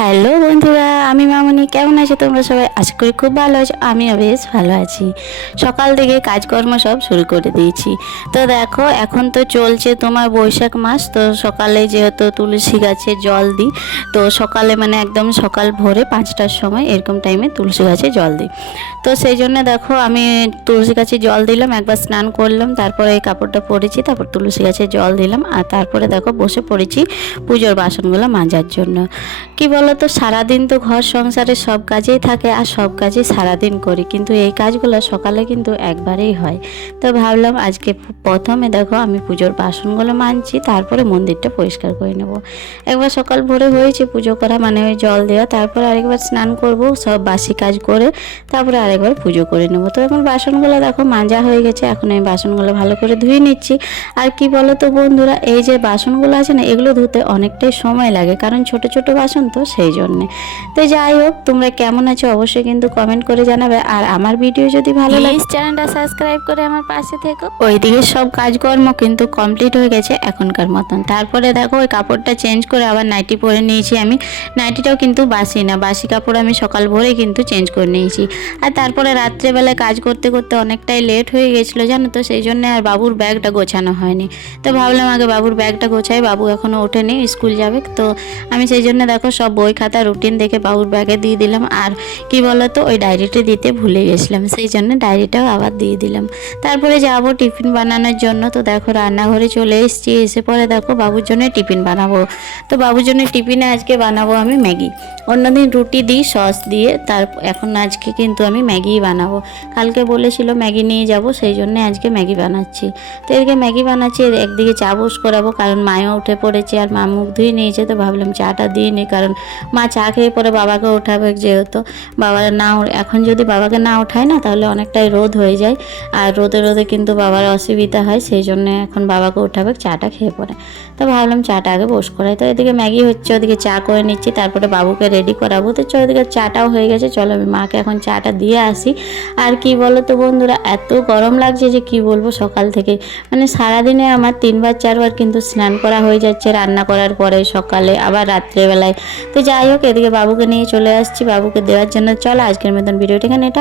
Hello বন্ধুরা, আমি মামনি। কেমন আছো তোমরা সবাই? আশা করি খুব ভালো আছো। আমিও বেশ ভালো আছি। সকাল থেকে কাজকর্ম সব শুরু করে দিয়েছি। তো দেখো, এখন তো চলছে তোমার বৈশাখ মাস। তো সকালে যেহেতু তুলসী গাছে জল দিই, তো সকালে মানে একদম সকাল ভোরে 5টার সময় এরকম টাইমে তুলসী গাছে জল দিই। তো সেই জন্য দেখো, আমি তুলসী গাছে জল দিলাম, একবার স্নান করলাম, তারপরে এই কাপড়টা পরেছি, তারপর তুলসী গাছে জল দিলাম, আর তারপরে দেখো বসে পড়েছি পুজোর বাসনগুলো মাজার জন্য। কি বলো তো, সারাদিন তো ঘর সংসারে সব কাজেই থাকে, আর সব কাজই সারাদিন করি, কিন্তু এই কাজগুলো সকালে কিন্তু একবারেই হয়। তো ভাবলাম আজকে প্রথমে দেখো আমি পুজোর বাসনগুলো মাজছি, তারপরে মন্দিরটা পরিষ্কার করে নেব। একবার সকাল ভোরে হয়েছে পুজো করা, মানে ওই জল দেওয়া, তারপরে আরেকবার স্নান করব, সব বাসি কাজ করে তারপরে আরেকবার পুজো করে নেব। তো এখন বাসনগুলো দেখো মাজা হয়ে গেছে, এখন আমি বাসনগুলো ভালো করে ধুয়ে নিচ্ছি। আর কি বলো তো বন্ধুরা, এই যে বাসনগুলো আছে না, এগুলো ধুতে অনেকটাই সময় লাগে, কারণ ছোট ছোট বাসন, তো সেই জন্যে। তো যাই হোক, তোমরা কেমন আছো অবশ্যই কিন্তু কমেন্ট করে জানাবে। আর আমার ভিডিও যদি ভালো লাগে চ্যানেলটা সাবস্ক্রাইব করে আমার পাশে থেকো। ওইদিকে সব কাজকর্ম কিন্তু কমপ্লিট হয়ে গেছে এখনকার মতন। তারপরে দেখো ওই কাপড়টা চেঞ্জ করে আবার নাইটি পরে নিয়েছি আমি। নাইটিটাও কিন্তু বাসি না, বাসি কাপড় আমি সকাল ভোরে কিন্তু চেঞ্জ করে নিয়েছি। আর তারপরে রাত্রেবেলায় কাজ করতে করতে অনেকটাই লেট হয়ে গেছিলো জানো তো, সেই জন্য আর বাবুর ব্যাগটা গোছানো হয়নি। তো ভাবলাম আগে বাবুর ব্যাগটা গোছাই, বাবু এখনও ওঠেনি, স্কুল যাবে। তো আমি সেই জন্য দেখো সব বই খাতা রুটিন দেখে বাবুর ব্যাগে দিয়ে দিলাম। আর কি বলো তো, ওই ডায়েরিটা দিতে ভুলে গেছিলাম, সেই জন্য ডায়েরিটাও আবার দিয়ে দিলাম। তারপরে যাব টিফিন বানানোর জন্য। তো দেখো রান্নাঘরে চলে এসেছি, এসে পরে দেখো বাবুর জন্য টিফিন বানাবো। তো বাবুর জন্য টিফিনে আজকে বানাবো আমি ম্যাগি। অন্যদিন রুটি দিই সস দিয়ে, এখন আজকে কিন্তু আমি ম্যাগিই বানাবো। কালকে বলেছিল ম্যাগি নিয়ে যাব, সেই জন্য আজকে ম্যাগি বানাচ্ছি। তো এদিকে ম্যাগি বানাচ্ছি, একদিকে চা বস করাবো, কারণ মায়ও উঠে পড়েছে আর মা মুখ ধুয়ে নিয়েছে। তো ভাবলাম চাটা দিয়ে নিই, কারণ মা চা খেয়ে পরে বাবাকে ওঠাবে, যেহেতু বাবা এখন যদি বাবাকে না ওঠায় না, তাহলে অনেকটাই রোদ হয়ে যায়, আর রোদে রোদে কিন্তু বাবার অসুবিধা হয়, সেই জন্য এখন বাবাকে ওঠাবে চাটা খেয়ে পরে। তো ভাবলাম চাটা আগে বস করাই। তো এদিকে ম্যাগি হচ্ছে, ওদিকে চা করে নিচ্ছি, তারপরে বাবুকে রেডি করাবো। তো চলো, ওদিকে চাটাও হয়ে গেছে, চলো আমি মাকে এখন চাটা দিয়ে আসি। আর কি বলো তো বন্ধুরা, এত গরম লাগছে যে কি বলবো, সকাল থেকে মানে সারাদিনে আমার 3বার 4বার কিন্তু স্নান করা হয়ে যাচ্ছে, রান্না করার পরে, সকালে, আবার রাত্রেবেলায়। তো যাই হোক, এদিকে বাবুকে নিয়ে চলে আসছি বাবুকে দেওয়ার জন্য। চলো আজকের মতন ভিডিওটা এখানে এটা